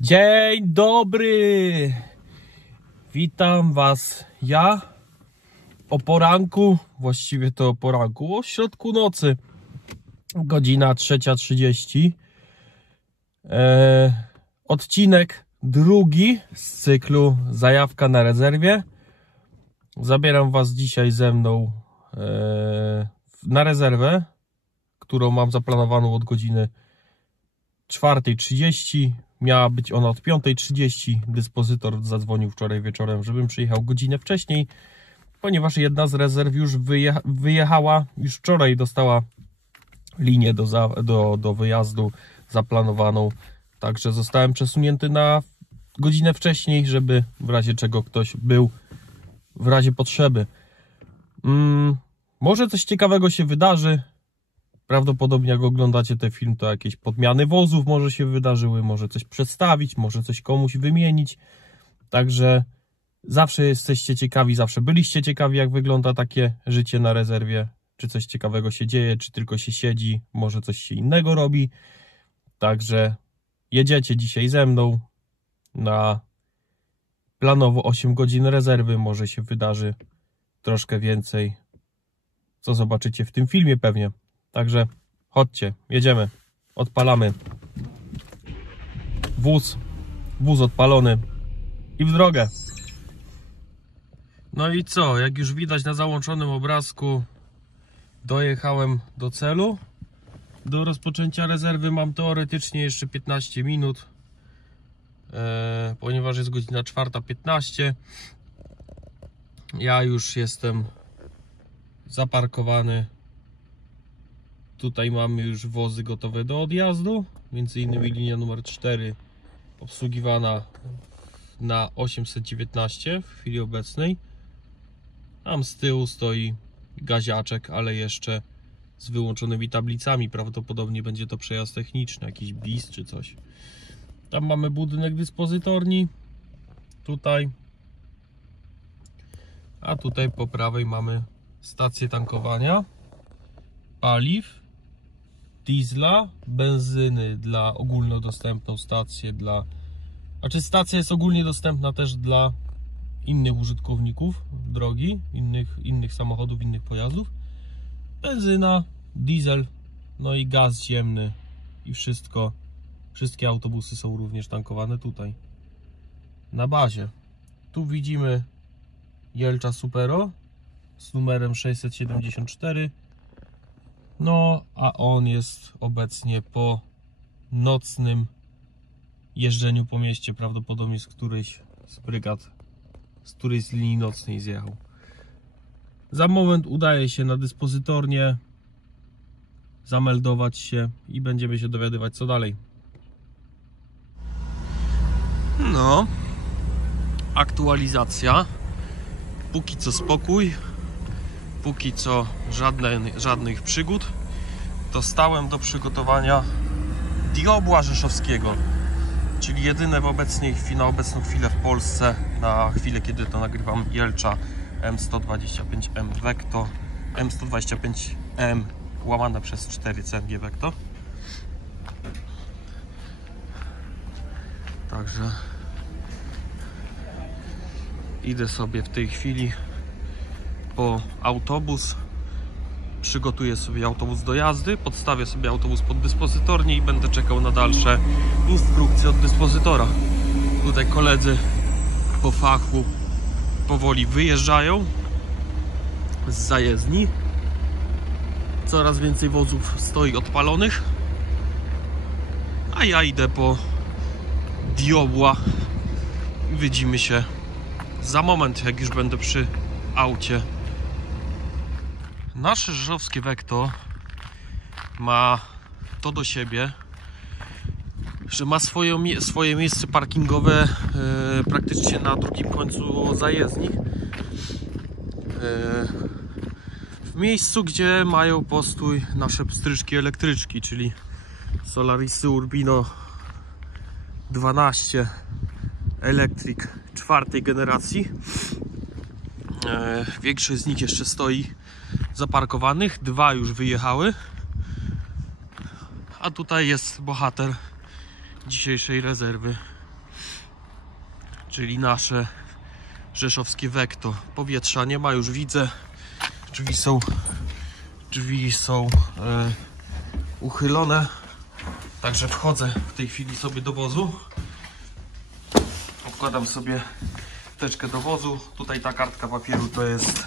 Dzień dobry! Witam Was ja o poranku, właściwie to o poranku, o środku nocy, godzina 3:30. Odcinek drugi z cyklu Zajawka na rezerwie. Zabieram Was dzisiaj ze mną na rezerwę, którą mam zaplanowaną od godziny 4:30. Miała być ona od 5:30. Dyspozytor zadzwonił wczoraj wieczorem, żebym przyjechał godzinę wcześniej, ponieważ jedna z rezerw już wyjechała, już wczoraj dostała linię do wyjazdu zaplanowaną. Także zostałem przesunięty na godzinę wcześniej, żeby w razie czego ktoś był w razie potrzeby. Może coś ciekawego się wydarzy. Prawdopodobnie jak oglądacie ten film, to jakieś podmiany wozów może się wydarzyły, może coś przedstawić, może coś komuś wymienić. Także zawsze jesteście ciekawi, zawsze byliście ciekawi, jak wygląda takie życie na rezerwie. Czy coś ciekawego się dzieje, czy tylko się siedzi, może coś się innego robi. Także jedziecie dzisiaj ze mną na planowo 8 godzin rezerwy. Może się wydarzy troszkę więcej, co zobaczycie w tym filmie pewnie. Także chodźcie, jedziemy, odpalamy. Wóz odpalony i w drogę. No i co, jak już widać na załączonym obrazku, dojechałem do celu. Do rozpoczęcia rezerwy mam teoretycznie jeszcze 15 minut, ponieważ jest godzina 4:15. Ja już jestem zaparkowany. Tutaj mamy już wozy gotowe do odjazdu, między innymi linia numer 4 obsługiwana na 819 w chwili obecnej. Tam z tyłu stoi gaziaczek, ale jeszcze z wyłączonymi tablicami. Prawdopodobnie będzie to przejazd techniczny, jakiś bis czy coś. Tam mamy budynek dyspozytorni, tutaj, a tutaj po prawej mamy stację tankowania paliw, diesla, benzyny dla ogólnodostępną stację stacja jest ogólnie dostępna też dla innych użytkowników drogi, innych samochodów, innych pojazdów. Benzyna, diesel, no i gaz ziemny i wszystkie autobusy są również tankowane tutaj na bazie. Tu widzimy Jelcza Supero z numerem 674. No, a on jest obecnie po nocnym jeżdżeniu po mieście, prawdopodobnie z którejś z brygad, z którejś z linii nocnej zjechał. Za moment udaje się na dyspozytornię, zameldować się i będziemy się dowiadywać, co dalej. No, aktualizacja. Póki co spokój. Póki co żadnych przygód. Dostałem do przygotowania diobła rzeszowskiego, czyli jedyne na obecną chwilę w Polsce, na chwilę kiedy to nagrywam, Jelcza M125M Vecto, M125M łamane przez 4 CNG Vecto. Także idę sobie w tej chwili po autobus, przygotuję sobie autobus do jazdy, podstawię sobie autobus pod dyspozytornię i będę czekał na dalsze instrukcje od dyspozytora. Tutaj koledzy po fachu powoli wyjeżdżają z zajezdni. Coraz więcej wozów stoi odpalonych, a ja idę po diobła. Widzimy się za moment, jak już będę przy aucie. Nasze rzeszowskie Vecto ma to do siebie, że ma swoje miejsce parkingowe praktycznie na drugim końcu zajezdni, w miejscu, gdzie mają postój nasze pstryczki elektryczki, czyli Solarisy Urbino 12 Electric 4. generacji. Większość z nich jeszcze stoi zaparkowanych, 2 już wyjechały, a tutaj jest bohater dzisiejszej rezerwy, czyli nasze rzeszowskie Vecto. Powietrza nie ma, już widzę. Drzwi są uchylone. Także wchodzę w tej chwili sobie do wozu. Odkładam sobie teczkę do wozu. Tutaj ta kartka papieru to jest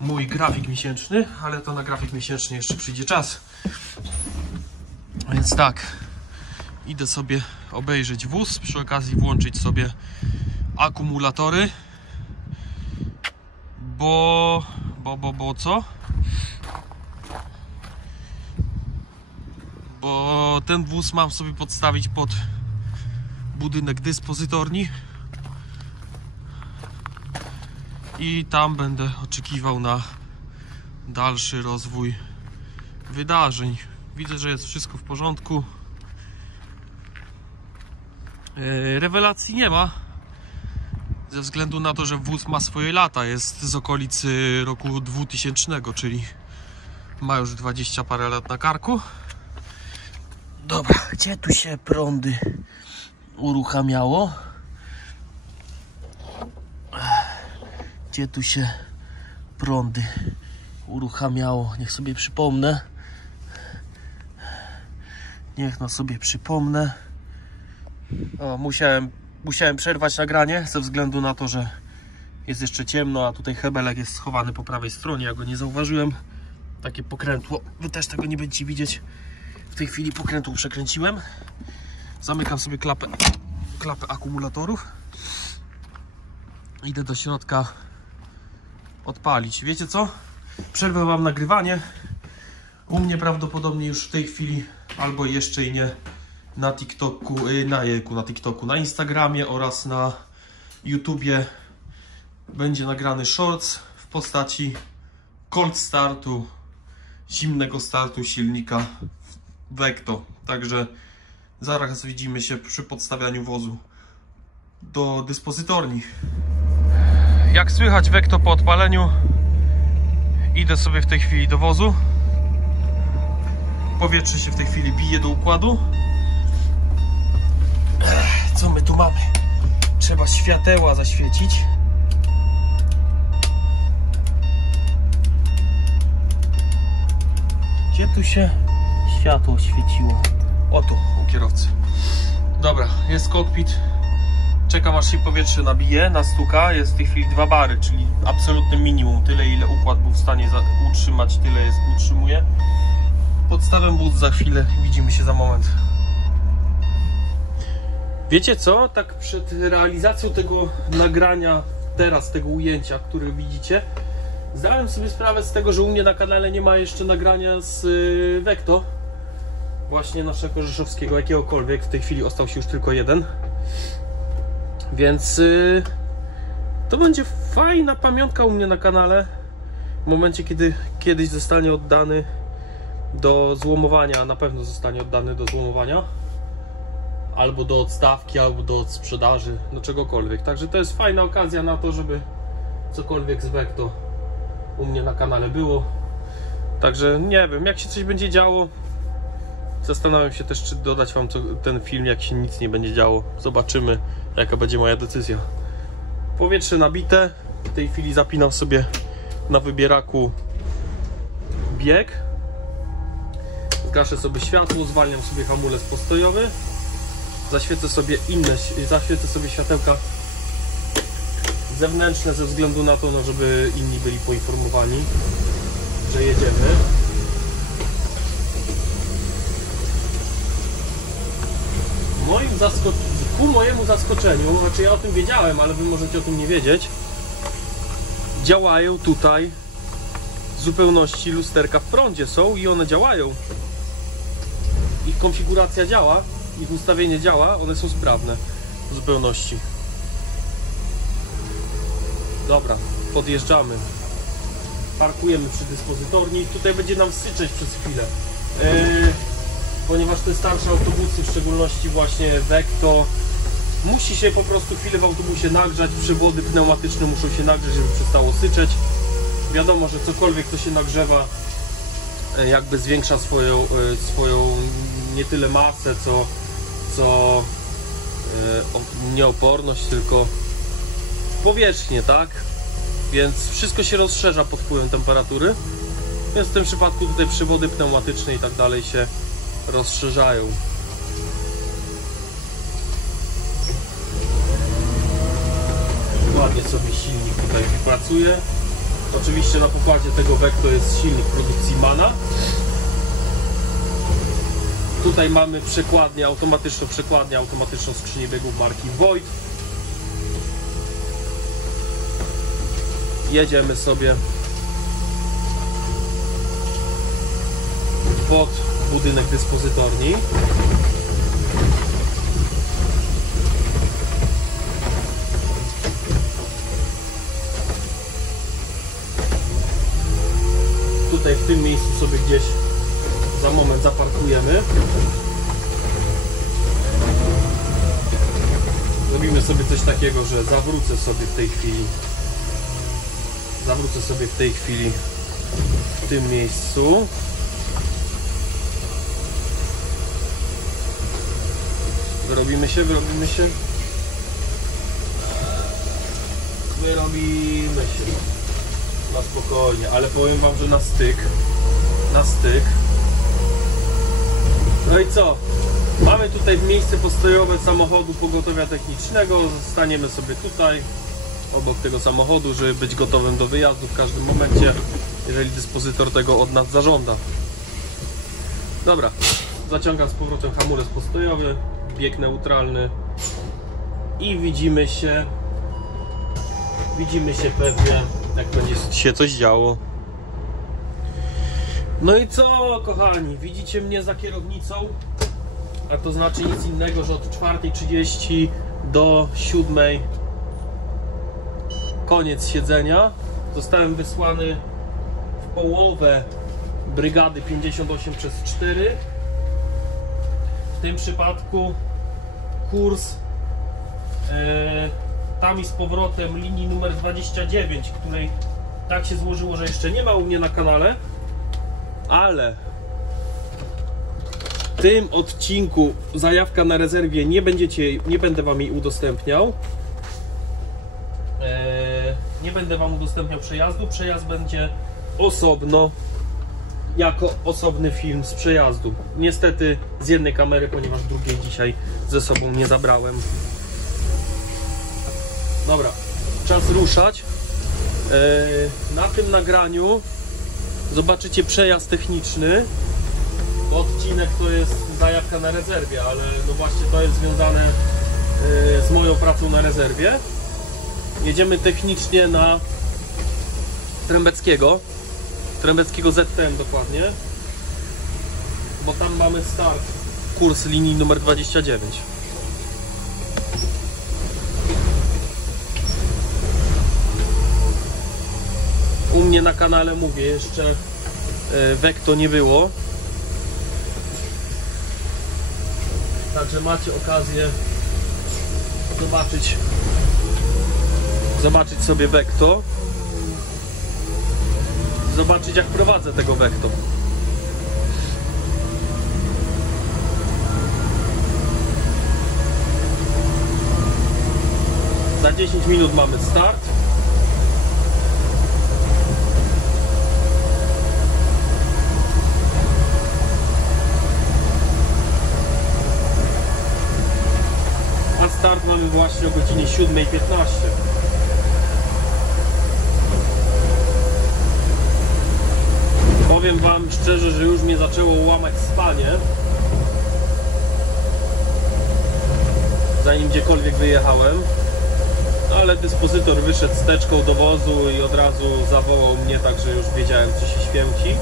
mój grafik miesięczny, ale to na grafik miesięczny jeszcze przyjdzie czas. Więc tak, idę sobie obejrzeć wóz, przy okazji włączyć sobie akumulatory, bo co? Bo ten wóz mam sobie podstawić pod budynek dyspozytorni i tam będę oczekiwał na dalszy rozwój wydarzeń. Widzę, że jest wszystko w porządku. Rewelacji nie ma, ze względu na to, że wóz ma swoje lata. Jest z okolicy roku 2000, czyli ma już 20 parę lat na karku. Dobra, gdzie tu się prądy uruchamiało? Gdzie tu się prądy uruchamiało? Niech sobie przypomnę. Niech no sobie przypomnę. O, musiałem przerwać nagranie ze względu na to, że jest jeszcze ciemno, a tutaj hebelek jest schowany po prawej stronie. Ja go nie zauważyłem. Takie pokrętło. Wy też tego nie będziecie widzieć. W tej chwili pokrętło przekręciłem. Zamykam sobie klapę akumulatorów. Idę do środka odpalić. Wiecie co? Przerwę wam nagrywanie. U mnie prawdopodobnie już w tej chwili, albo jeszcze i nie, na TikToku, na Instagramie oraz na YouTubie będzie nagrany shorts w postaci cold startu, zimnego startu silnika Vecto. Także zaraz widzimy się przy podstawianiu wozu do dyspozytorni. Jak słychać Vecto po odpaleniu. Idę sobie w tej chwili do wozu. Powietrze się w tej chwili bije do układu. Co my tu mamy? Trzeba świateła zaświecić. Gdzie tu się światło świeciło? O tu, u kierowcy. Dobra, jest kokpit. Czekam, aż się powietrze nabije, nastuka. Jest w tej chwili 2 bary, czyli absolutne minimum. Tyle, ile układ był w stanie utrzymać, tyle utrzymuje. Podstawiam wóz za chwilę, widzimy się za moment. Wiecie co? Tak przed realizacją tego nagrania, teraz tego ujęcia, które widzicie, zdałem sobie sprawę z tego, że u mnie na kanale nie ma jeszcze nagrania z Vecto. Właśnie naszego rzeszowskiego, jakiegokolwiek. W tej chwili ostał się już tylko jeden. Więc to będzie fajna pamiątka u mnie na kanale. W momencie, kiedy kiedyś zostanie oddany do złomowania, na pewno zostanie oddany do złomowania, albo do odstawki, albo do sprzedaży, do czegokolwiek. Także to jest fajna okazja na to, żeby cokolwiek z Vecto u mnie na kanale było. Także nie wiem, jak się coś będzie działo, zastanawiam się też, czy dodać wam ten film, jak się nic nie będzie działo. Zobaczymy, jaka będzie moja decyzja. Powietrze nabite. W tej chwili zapinam sobie na wybieraku bieg. Zgaszę sobie światło, zwalniam sobie hamulec postojowy. Zaświecę sobie światełka zewnętrzne ze względu na to, no, żeby inni byli poinformowani, że jedziemy. Ku mojemu zaskoczeniu, znaczy ja o tym wiedziałem, ale wy możecie o tym nie wiedzieć, działają tutaj w zupełności lusterka w prądzie są i one działają. Ich konfiguracja działa, ich ustawienie działa, one są sprawne w zupełności. Dobra, podjeżdżamy. Parkujemy przy dyspozytorni. Tutaj będzie nam syczeć przez chwilę. Ponieważ te starsze autobusy, w szczególności właśnie Vecto, musi się po prostu chwilę w autobusie nagrzać, przewody pneumatyczne muszą się nagrzać, żeby przestało syczeć. Wiadomo, że cokolwiek to się nagrzewa, jakby zwiększa swoją nie tyle masę, co nie oporność, tylko powierzchnię, tak? Więc wszystko się rozszerza pod wpływem temperatury, więc w tym przypadku tutaj przewody pneumatyczne i tak dalej się rozszerzają. Ładnie sobie silnik tutaj pracuje. Oczywiście na pokładzie tego Vecto jest silnik produkcji MANA. Tutaj mamy przekładnię, automatyczną skrzynię biegów marki Voith. Jedziemy sobie pod budynek dyspozytorni. Tutaj w tym miejscu sobie gdzieś za moment zaparkujemy. Zrobimy sobie coś takiego, że zawrócę sobie w tej chwili w tym miejscu. Wyrobimy się. Na spokojnie, ale powiem wam, że na styk. No i co? Mamy tutaj miejsce postojowe samochodu pogotowia technicznego. Staniemy sobie tutaj obok tego samochodu, żeby być gotowym do wyjazdu w każdym momencie, jeżeli dyspozytor tego od nas zażąda. Dobra, zaciągam z powrotem hamulec postojowy, bieg neutralny i widzimy się pewnie, jak będzie się coś działo. No i co, kochani, widzicie mnie za kierownicą, a to znaczy nic innego, że od 4:30 do 7:00 koniec siedzenia. Zostałem wysłany w połowę brygady 58/4. W tym przypadku kurs tam i z powrotem linii numer 29, której tak się złożyło, że jeszcze nie ma u mnie na kanale, ale w tym odcinku zajawka na rezerwie nie będę wam jej udostępniał. Nie będę wam udostępniał przejazdu. Przejazd będzie osobno, jako osobny film z przejazdu. Niestety z jednej kamery, ponieważ drugiej dzisiaj ze sobą nie zabrałem. Dobra, czas ruszać. Na tym nagraniu zobaczycie przejazd techniczny. Odcinek to jest zajawka na rezerwie, ale no właśnie to jest związane z moją pracą na rezerwie. Jedziemy technicznie na Trębeckiego ZTM dokładnie, bo tam mamy start, kurs linii numer 29. U mnie na kanale, mówię, jeszcze Vecto nie było, także macie okazję zobaczyć sobie Vecto, zobaczyć, jak prowadzę tego Vecto. Za 10 minut mamy start. A start mamy właśnie o godzinie 7:15. Powiem wam szczerze, że już mnie zaczęło łamać spanie, zanim gdziekolwiek wyjechałem, ale dyspozytor wyszedł z teczką do wozu i od razu zawołał mnie, także już wiedziałem, co się święci.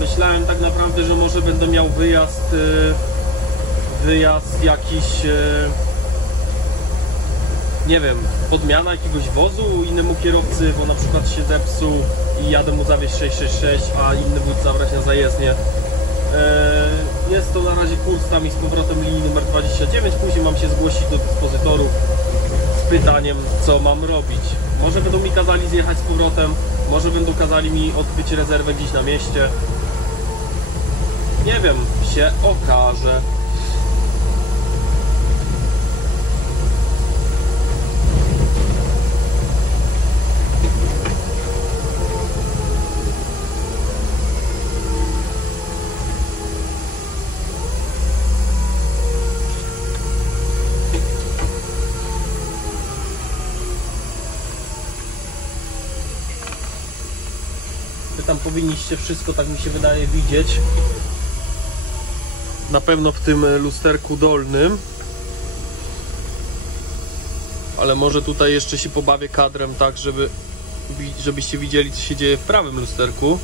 Myślałem tak naprawdę, że może będę miał wyjazd jakiś, nie wiem, podmiana jakiegoś wozu innemu kierowcy, bo na przykład się zepsuł i jadę mu zawieźć 666, a inny wóz zabrać na zajezdnię. Jest to na razie kurs tam i z powrotem linii numer 29. Później mam się zgłosić do dyspozytorów z pytaniem, co mam robić. Może będą mi kazali zjechać z powrotem, może będą kazali mi odbyć rezerwę gdzieś na mieście. Nie wiem, się okaże. tam powinniście wszystko, tak mi się wydaje, widzieć. Na pewno w tym lusterku dolnym. Ale może tutaj jeszcze się pobawię kadrem tak, żebyście widzieli, co się dzieje w prawym lusterku.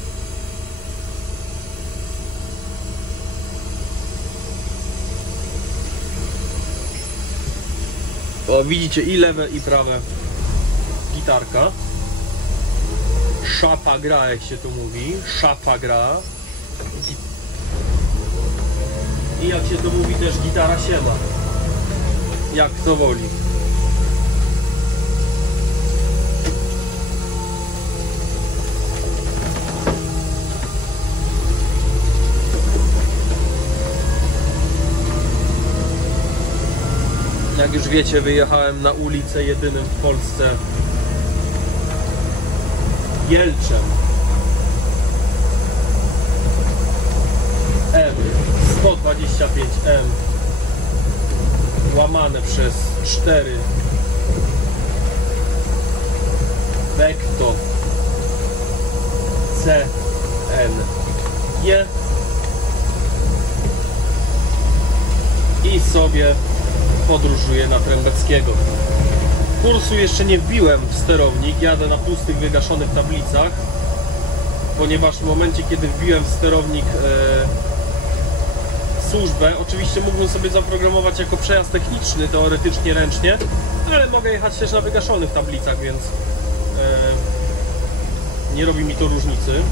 O, widzicie i lewe, i prawe gitarka. Szapa gra, jak się to mówi. Szapa gra. I jak się to mówi, też gitara się ma. Jak kto woli. Jak już wiecie, wyjechałem na ulicę jedynym w Polsce Jelczem M125M łamane przez 4 Vecto CNG i sobie podróżuję na Trębeckiego. Kursu jeszcze nie wbiłem w sterownik, jadę na pustych, wygaszonych tablicach, ponieważ w momencie, kiedy wbiłem w sterownik służbę, oczywiście mógłbym sobie zaprogramować jako przejazd techniczny, teoretycznie ręcznie, ale mogę jechać też na wygaszonych tablicach, więc nie robi mi to różnicy.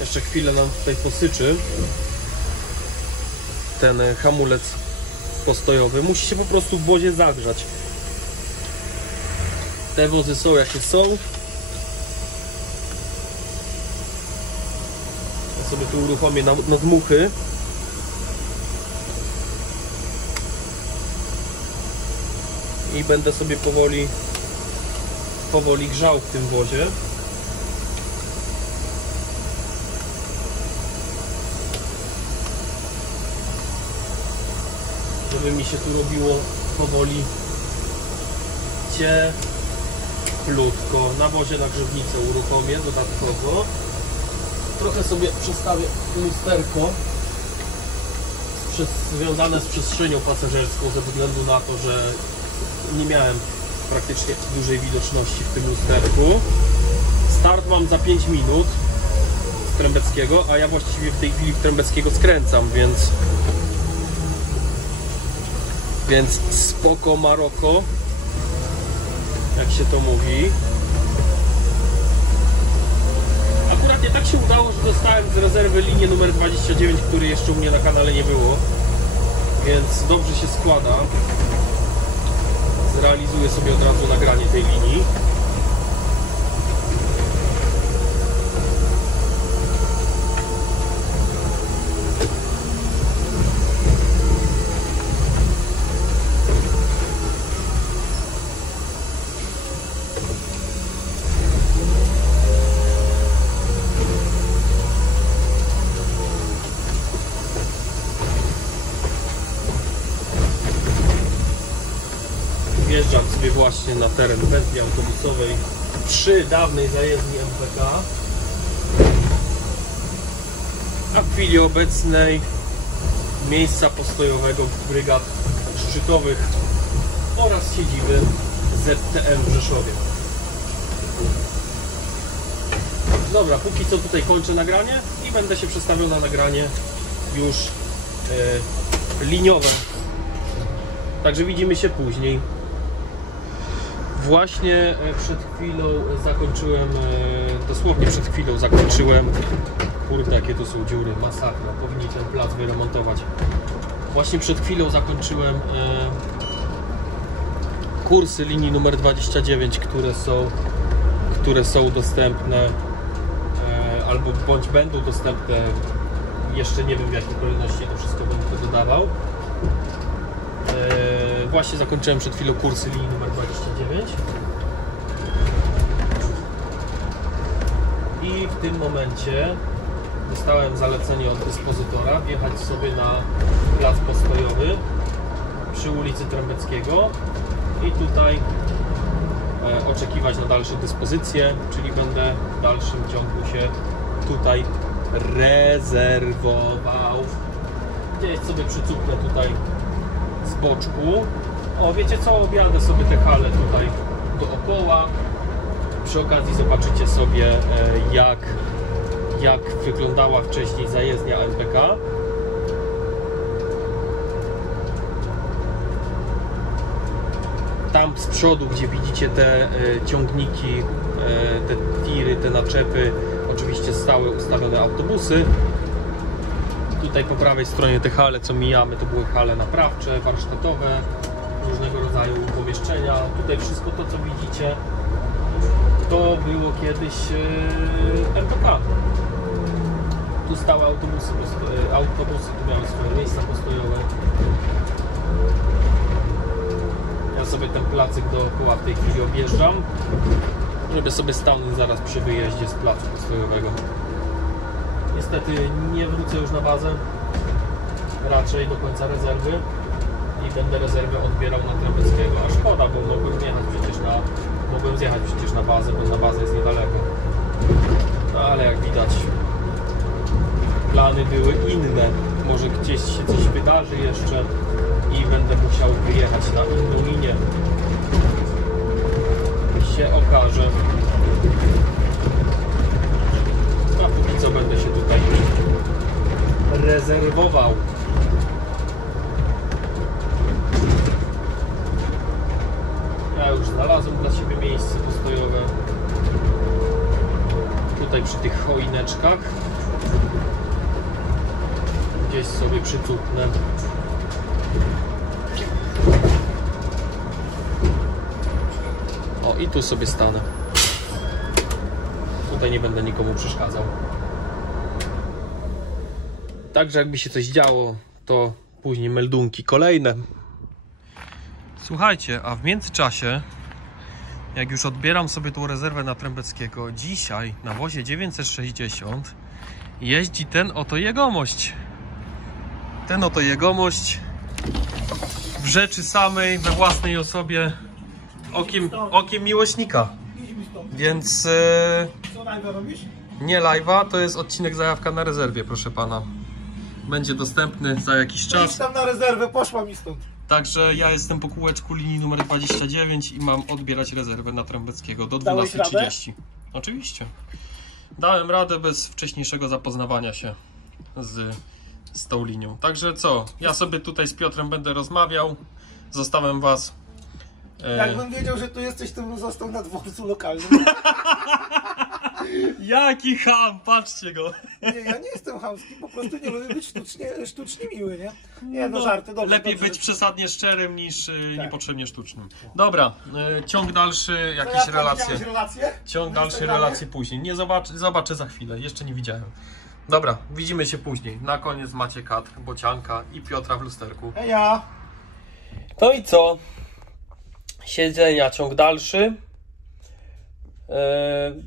Jeszcze chwilę nam tutaj posyczy ten hamulec postojowy. Musi się po prostu w wozie zagrzać. Te wozy są jakie są. Ja sobie tu uruchomię na dmuchy. I będę sobie powoli grzał w tym wozie. Żeby mi się tu robiło powoli cieplutko. Na wozie nagrzewnicę uruchomię dodatkowo. Trochę sobie przestawię lusterko związane z przestrzenią pasażerską ze względu na to, że nie miałem praktycznie dużej widoczności w tym lusterku. Start mam za 5 minut z Trębeckiego, a ja właściwie w tej chwili w Trębeckiego skręcam, więc spoko Maroko, jak się to mówi. Akurat nie tak się udało, że dostałem z rezerwy linię numer 29, której jeszcze u mnie na kanale nie było, więc dobrze się składa. Zrealizuję sobie od razu nagranie tej linii. Wjeżdżam sobie właśnie na teren węzli autobusowej przy dawnej zajezdni MPK, a w chwili obecnej miejsca postojowego brygad szczytowych oraz siedziby ZTM w Rzeszowie. Dobra, póki co tutaj kończę nagranie i będę się przestawiał na nagranie już liniowe. Także widzimy się później. Właśnie przed chwilą zakończyłem, dosłownie przed chwilą zakończyłem, kurde jakie tu są dziury, masakra, powinni ten plac wyremontować. Właśnie przed chwilą zakończyłem kursy linii numer 29, które są dostępne albo bądź będą dostępne, jeszcze nie wiem w jakiej kolejności to wszystko będę dodawał. Właśnie zakończyłem przed chwilą kursy linii numer 29 i I w tym momencie dostałem zalecenie od dyspozytora wjechać sobie na plac postojowy przy ulicy Trębeckiego i tutaj oczekiwać na dalsze dyspozycje, czyli będę w dalszym ciągu się tutaj rezerwował. Gdzieś sobie przycupnę tutaj z boczku. O, wiecie co? Objadę sobie te hale tutaj dookoła. Przy okazji zobaczycie sobie jak wyglądała wcześniej zajezdnia MPK. Tam z przodu, gdzie widzicie te ciągniki, te tiry, te naczepy, oczywiście stały ustawione autobusy. Tutaj po prawej stronie te hale, co mijamy, to były hale naprawcze, warsztatowe, różnego rodzaju pomieszczenia. Tutaj wszystko to, co widzicie, to było kiedyś MPK. Tu stały autobusy tu miały swoje miejsca postojowe. Ja sobie ten placyk dookoła w tej chwili objeżdżam, żeby sobie stanąć zaraz przy wyjeździe z placu postojowego. Niestety nie wrócę już na bazę, raczej do końca rezerwy i będę rezerwę odbierał na Trębeckiego, a szkoda, bo mogłem zjechać przecież na bazę, bo na bazę jest niedaleko. No ale jak widać, plany były inne, może gdzieś się coś wydarzy jeszcze i będę musiał wyjechać na inną linię. Się okaże. A póki co będę się tutaj rezerwował. Ja już znalazłem dla siebie miejsce postojowe. Tutaj przy tych choineczkach. Gdzieś sobie przycupnę. O, i tu sobie stanę. Tutaj nie będę nikomu przeszkadzał. Także jakby się coś działo, to później meldunki kolejne. Słuchajcie, a w międzyczasie, jak już odbieram sobie tą rezerwę na Trębeckiego, dzisiaj na wozie 960 jeździ ten oto jegomość. Ten oto jegomość w rzeczy samej, we własnej osobie, okiem miłośnika. Więc Co live'a robisz? nie live'a, to jest odcinek Zajawka na rezerwie, proszę pana. Będzie dostępny za jakiś czas. Idź tam na rezerwę, poszła mi stąd. Także ja jestem po kółeczku linii numer 29 i mam odbierać rezerwę na Trębeckiego do Dałeś 12:30. Oczywiście. Dałem radę bez wcześniejszego zapoznawania się z tą linią. Także co? Ja sobie tutaj z Piotrem będę rozmawiał. Zostawiam was. Jakbym wiedział, że tu jesteś, to bym został na dworcu lokalnym. Jaki ham, patrzcie go. Nie, ja nie jestem chamski, po prostu nie lubię być sztucznie miły, nie? Nie, no żarty, dobrze. Lepiej dobrze, być przesadnie szczerym niż tak. niepotrzebnie sztucznym. Dobra, ciąg dalszy, jakieś relacje. Ciąg dalszy, relacje później. Nie zobaczę za chwilę, jeszcze nie widziałem. Dobra, widzimy się później. Na koniec macie kadr, Bocianka i Piotra w lusterku. Ja. No i co? Siedzenia, ciąg dalszy.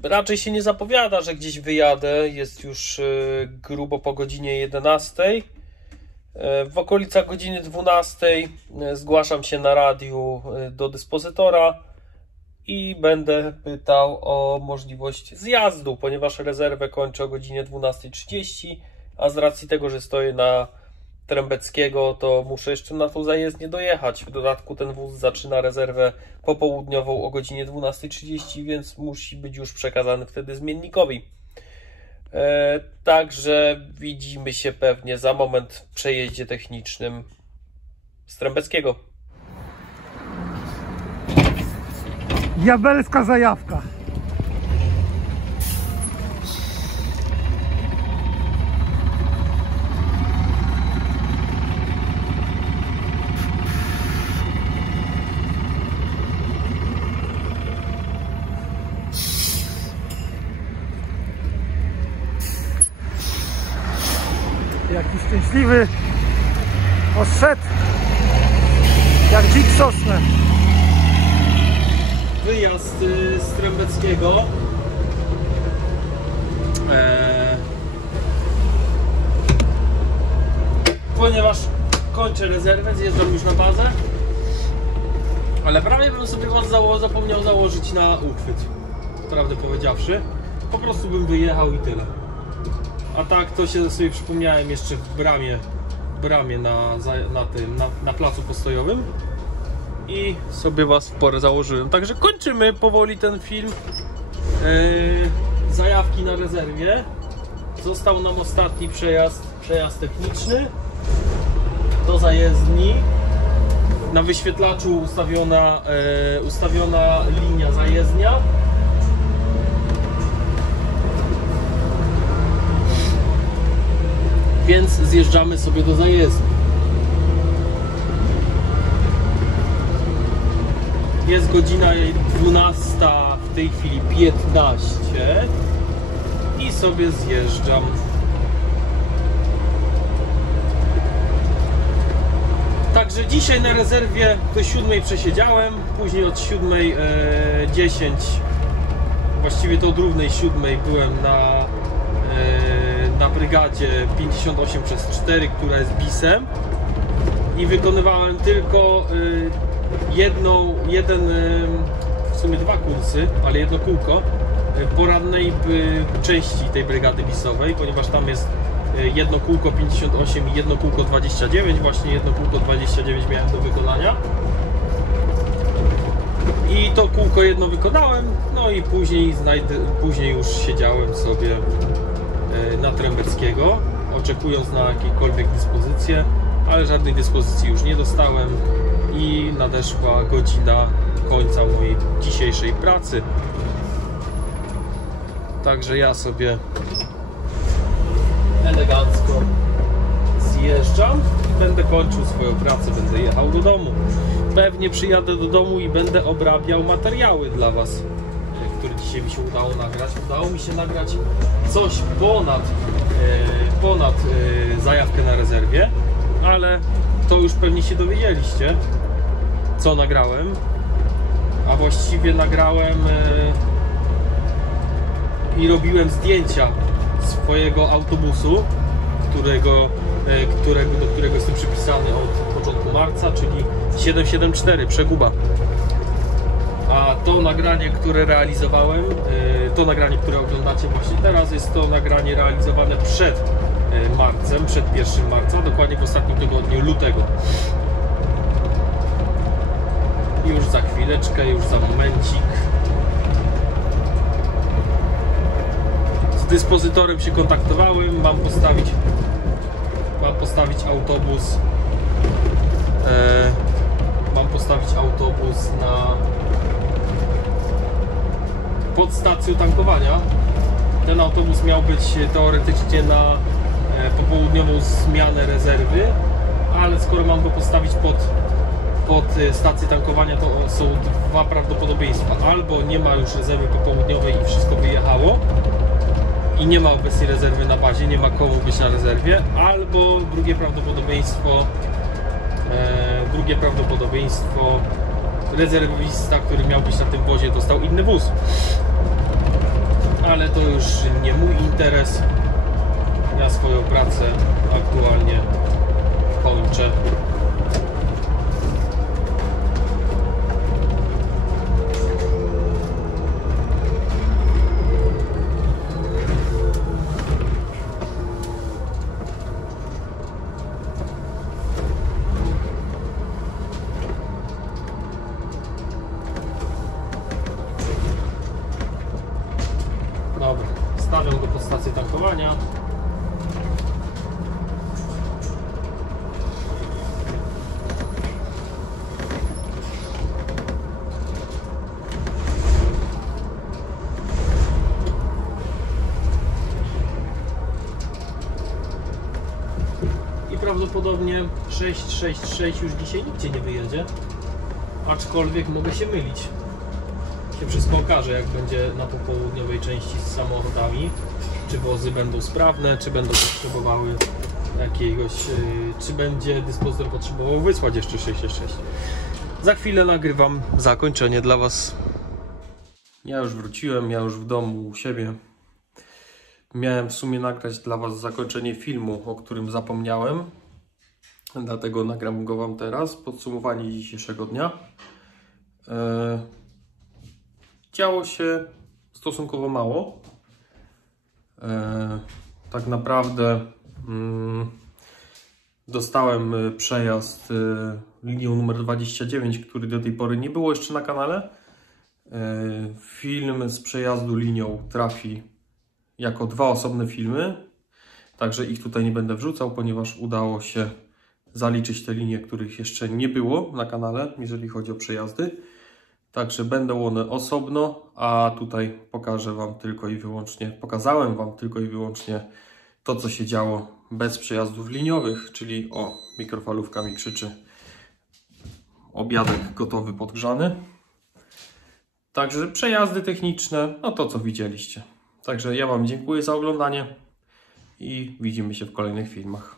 Raczej się nie zapowiada, że gdzieś wyjadę. Jest już grubo po godzinie 11. W okolicach godziny 12 zgłaszam się na radiu do dyspozytora i będę pytał o możliwość zjazdu, ponieważ rezerwę kończę o godzinie 12:30, a z racji tego, że stoję na Trębeckiego, to muszę jeszcze na tą zajezdnię dojechać. W dodatku ten wóz zaczyna rezerwę popołudniową o godzinie 12:30, więc musi być już przekazany wtedy zmiennikowi. Także widzimy się pewnie za moment w przejeździe technicznym z Trębeckiego. Diabelska zajawka. Jaki szczęśliwy odszedł jak dzik sosnę. Wyjazd z Trębeckiego. Ponieważ kończę rezerwę, zjeżdżam już na bazę, ale prawie bym sobie zapomniał założyć na uchwyt, prawdę powiedziawszy. Po prostu bym wyjechał i tyle. A tak to się sobie przypomniałem jeszcze w bramie na placu postojowym i sobie was w porę założyłem. Także kończymy powoli ten film. Zajawki na rezerwie. Został nam ostatni przejazd techniczny do zajezdni. Na wyświetlaczu ustawiona linia zajezdnia. Więc zjeżdżamy sobie do zajezdni. Jest godzina 12, w tej chwili 15 i sobie zjeżdżam. Także dzisiaj na rezerwie do 7 przesiedziałem, później od 7:10, właściwie to od równej 7 byłem na brygadzie 58/4, która jest bisem i wykonywałem tylko w sumie 2 kursy, ale jedno kółko porannej części tej brygady bisowej, ponieważ tam jest jedno kółko 58 i jedno kółko 29, właśnie jedno kółko 29 miałem do wykonania i to kółko jedno wykonałem, no i później już siedziałem sobie na Trębeckiego, oczekując na jakiekolwiek dyspozycje, ale żadnej dyspozycji już nie dostałem i nadeszła godzina końca mojej dzisiejszej pracy. Także ja sobie elegancko zjeżdżam i będę kończył swoją pracę, będę jechał do domu. Pewnie przyjadę do domu i będę obrabiał materiały dla was, które dzisiaj mi się udało nagrać. Udało mi się nagrać coś ponad zajawkę na rezerwie, ale to już pewnie się dowiedzieliście, co nagrałem, a właściwie nagrałem i robiłem zdjęcia swojego autobusu, do którego jestem przypisany od początku marca, czyli 774 Przeguba. A to nagranie, które realizowałem, to nagranie, które oglądacie właśnie teraz, jest to nagranie realizowane przed marcem, przed 1 marca, dokładnie w ostatnim tygodniu lutego. Już za chwileczkę, już za momencik. Z dyspozytorem się kontaktowałem, mam postawić autobus. Mam postawić autobus pod stacją tankowania. Ten autobus miał być teoretycznie na popołudniową zmianę rezerwy, ale skoro mam go postawić pod stację tankowania, to są 2 prawdopodobieństwa. Albo nie ma już rezerwy popołudniowej i wszystko wyjechało i nie ma obecnie rezerwy na bazie, nie ma komu być na rezerwie, albo drugie prawdopodobieństwo, rezerwista, który miał być na tym wozie, dostał inny wóz. Ale to już nie mój interes. Ja swoją pracę aktualnie kończę. Dobra, stawiam go pod stację tankowania. I prawdopodobnie 666 już dzisiaj nigdzie nie wyjedzie, aczkolwiek mogę się mylić. Się wszystko okaże, jak będzie na popołudniowej części z samochodami, czy wozy będą sprawne, czy będą potrzebowały jakiegoś, czy będzie dyspozytor potrzebował wysłać jeszcze 666. Za chwilę nagrywam zakończenie dla was. Ja już wróciłem, ja już w domu u siebie. Miałem w sumie nagrać dla Was zakończenie filmu, o którym zapomniałem. Dlatego nagram go Wam teraz. Podsumowanie dzisiejszego dnia. Działo się stosunkowo mało. Tak naprawdę dostałem przejazd linią numer 29, który do tej pory nie było jeszcze na kanale. Film z przejazdu linią trafi jako 2 osobne filmy, także ich tutaj nie będę wrzucał, ponieważ udało się zaliczyć te linie, których jeszcze nie było na kanale, jeżeli chodzi o przejazdy. Także będą one osobno, a tutaj pokazałem Wam tylko i wyłącznie to, co się działo bez przejazdów liniowych, czyli mikrofalówka mi krzyczy, obiadek gotowy, podgrzany. Także przejazdy techniczne, no to co widzieliście. Także ja Wam dziękuję za oglądanie i widzimy się w kolejnych filmach.